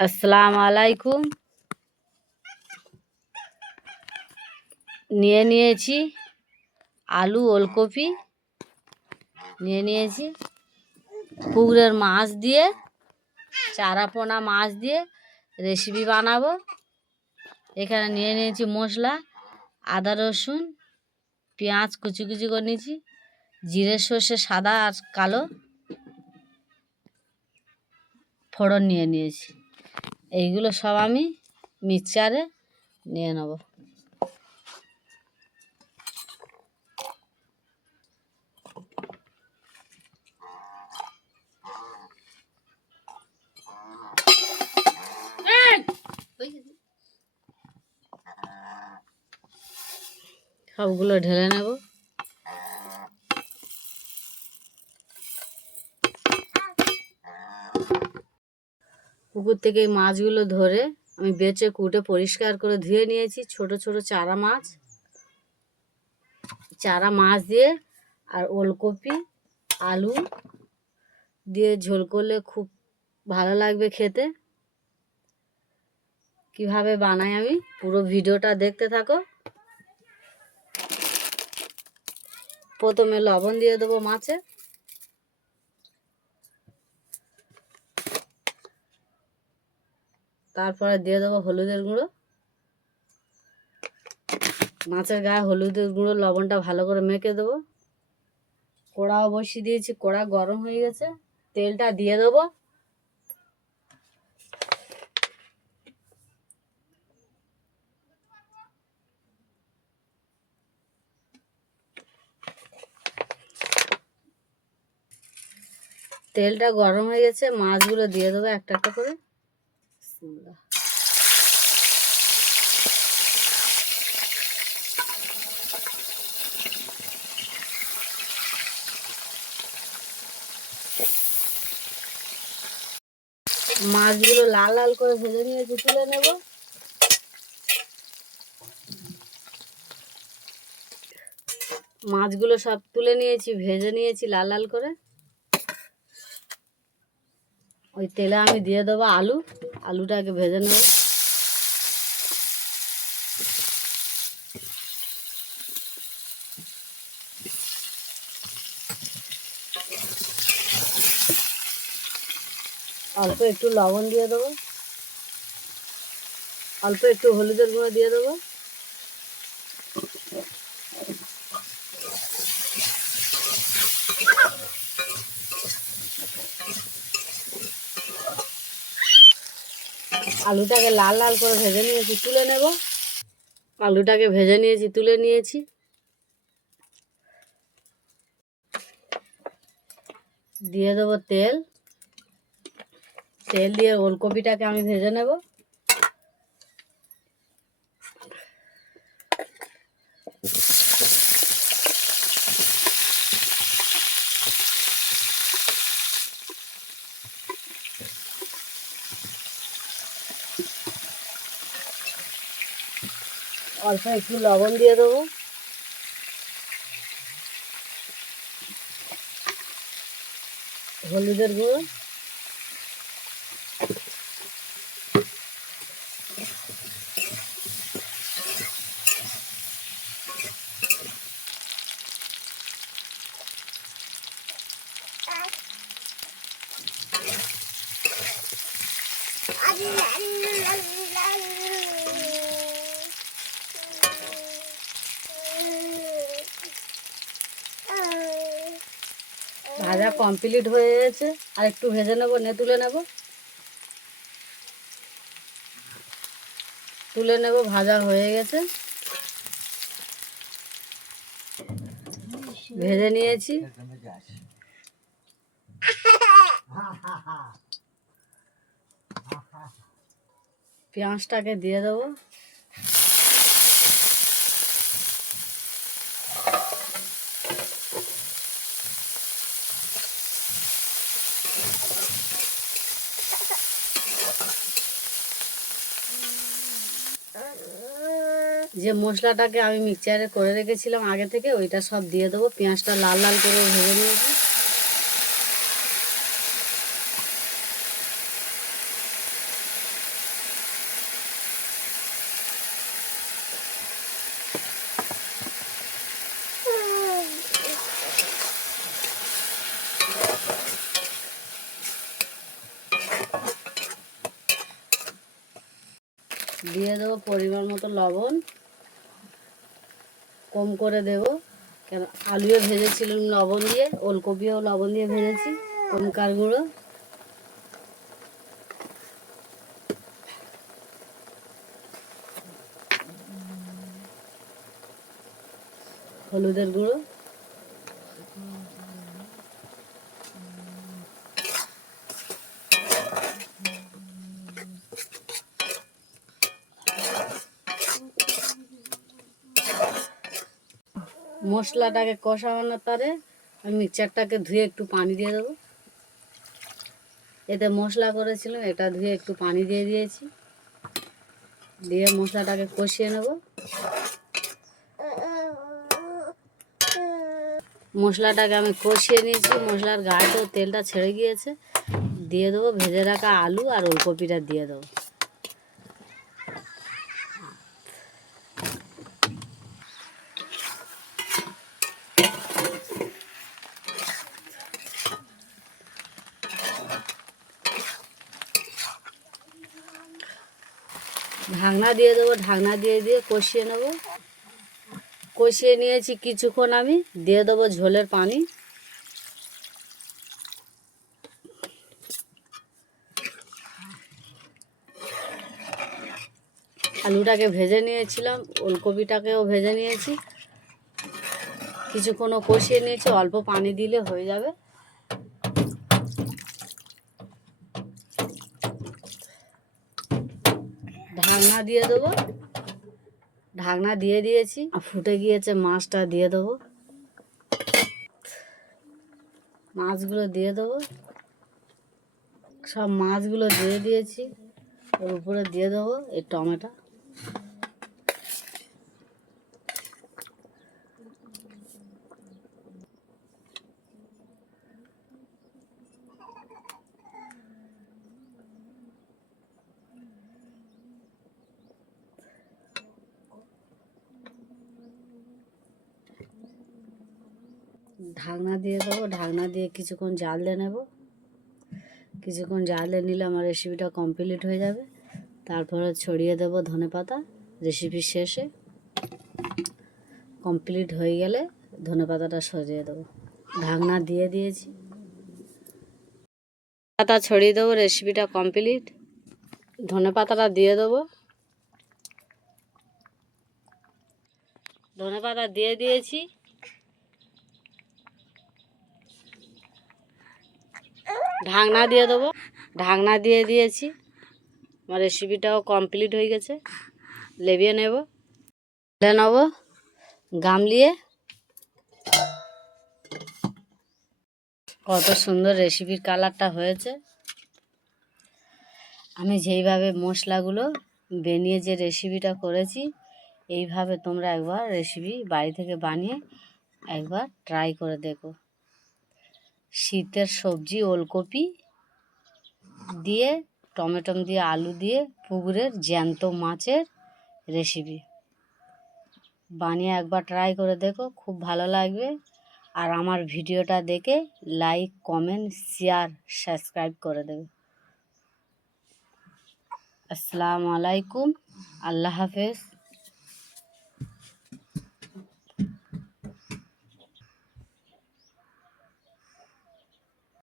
আসসালামু আলাইকুম। নিয়েছি আলু ওলকপি, নিয়েছি পুকুরের মাছ দিয়ে, চারাপোনা মাছ দিয়ে রেসিপি বানাবো। এখানে নিয়েছি মশলা, আদা রসুন পেঁয়াজ কুচি কুচি করে নিয়েছি, জিরে সর্ষে সাদা আর কালো ফোড়ন নিয়েছি। এইগুলো সব আমি মিক্সচারে নিয়ে নেব। সবগুলো ঢেলে নেব। পুকুর থেকে এই মাছগুলো ধরে আমি বেছে কুটে পরিষ্কার করে ধুয়ে নিয়েছি। ছোট ছোট চারা মাছ দিয়ে আর ওলকপি আলু দিয়ে ঝোল করলে খুব ভালো লাগবে খেতে। কিভাবে বানাই আমি পুরো ভিডিওটা দেখতে থাকো। প্রথমে লবণ দিয়ে দেবো মাছে, তারপরে দিয়ে দেবো হলুদের গুঁড়ো। মাছের গায়ে হলুদের গুঁড়ো লবণটা ভালো করে মেখে দেবো। কড়াও বসিয়ে দিয়েছি, কড়া গরম হয়ে গেছে, তেলটা দিয়ে দেবো। তেলটা গরম হয়ে গেছে, মাছগুলো দিয়ে দেবো একটা একটা করে। মাছগুলো লাল লাল করে ভেজে নিয়েছি, তুলে নেব। মাছগুলো সব তুলে নিয়েছি, ভেজে নিয়েছি লাল লাল করে। ওই তেলে আমি দিয়ে দেবো আলুটাকে ভেজে নেব। অল্প একটু লবণ দিয়ে দেবো, অল্প একটু হলুদের গুঁড়ো দিয়ে দেবো। আলুটাকে লাল লাল করে ভেজে নিয়েছি, তুলে নেব। আলুটাকে ভেজে নিয়েছি, তুলে নিয়েছি। দিয়ে দেবো তেল দিয়ে ওলকপিটাকে আমি ভেজে নেব। অল্প একটু লবণ দিয়ে দেবো, হলুদের গুঁড়ো, ভাজা কমপ্লিট হয়ে গেছে। আর একটু ভেজে নেবো, তুলে নেব। ভাজা হয়ে গেছে, ভেজে নিয়েছি। পেঁয়াজটাকে দিয়ে দেবো। যে মশলাটাকে আমি মিক্সচারে করে রেখেছিলাম আগে থেকে, ওইটা সব দিয়ে দেবো। পেঁয়াজটা লাল লাল করে ভেজে নিয়েছি। দিয়ে দেবো পরিমাণ মতো লবণ, কম করে দেবো কেন আলুও ভেজেছিলাম লবণ দিয়ে, ওলকপিও লবণ দিয়ে ভেজেছি। লঙ্কার গুঁড়ো, হলুদের গুঁড়ো, মশলাটাকে কষানোর তারে আমি মিক্সচারটাকে ধুয়ে একটু পানি দিয়ে দেবো। এতে মশলা করেছিলাম, এটা ধুয়ে একটু পানি দিয়ে দিয়েছি, দিয়ে মশলাটাকে কষিয়ে নেব। মশলাটাকে আমি কষিয়ে নিয়েছি, মশলার গায়েতেও তেলটা ছেড়ে গিয়েছে। দিয়ে দেবো ভেজে রাখা আলু আর ওলকপিটা দিয়ে দেবো। ঢাকনা দিয়ে দেবো, ঢাকনা দিয়ে দিয়ে কষিয়ে নেব। কষিয়ে নিয়েছি কিছুক্ষণ, আমি দিয়ে দেবো ঝোলের পানি। আলুটাকে ভেজে নিয়েছিলাম, ওলকপিটাকেও ভেজে নিয়েছি, কিছুক্ষণও কষিয়ে নিয়েছি, অল্প পানি দিলে হয়ে যাবে। ঢাকনা দিয়ে দেবো, ঢাকনা দিয়ে দিয়েছি, ফুটে গিয়েছে, মাছটা দিয়ে দেবো। মাছগুলো দিয়ে দেবো, সব মাছগুলো দিয়ে দিয়েছি। ওর উপরে দিয়ে দেবো এই টমেটো। ঢাকনা দিয়ে দেবো, ঢাকনা দিয়ে কিছুক্ষণ জাল দিয়ে নেব। কিছুক্ষণ জাল দিয়ে নিলে আমার রেসিপিটা কমপ্লিট হয়ে যাবে। তারপরে ছড়িয়ে দেবো ধনেপাতা রেসিপির শেষে। কমপ্লিট হয়ে গেলে ধনেপাতাটা সরিয়ে দেবো। ঢাকনা দিয়ে দিয়েছি, পাতা ছড়িয়ে দেবো, রেসিপিটা কমপ্লিট। ধনেপাতাটা দিয়ে দেবো, ধনেপাতা দিয়ে দিয়েছি। ঢাকনা দিয়ে দেবো, ঢাকনা দিয়ে দিয়েছি। আমার রেসিপিটাও কমপ্লিট হয়ে গেছে। লেবিয়ে নেব, নেব গামলিয়ে। কত সুন্দর রেসিপির কালারটা হয়েছে। আমি যেইভাবে মশলাগুলো বানিয়ে যে রেসিপিটা করেছি, এইভাবে তোমরা একবার রেসিপি বাড়ি থেকে বানিয়ে একবার ট্রাই করে দেখো। শীতের সবজি ওলকপি দিয়ে, টমেটো দিয়ে, আলু দিয়ে, পুকুরের জ্যান্ত মাছের রেসিপি বানিয়ে একবার ট্রাই করে দেখো, খুব ভালো লাগবে। আর আমার ভিডিওটা দেখে লাইক, কমেন্ট, শেয়ার, সাবস্ক্রাইব করে দেবে। আসসালামু আলাইকুম, আল্লাহ হাফেজ।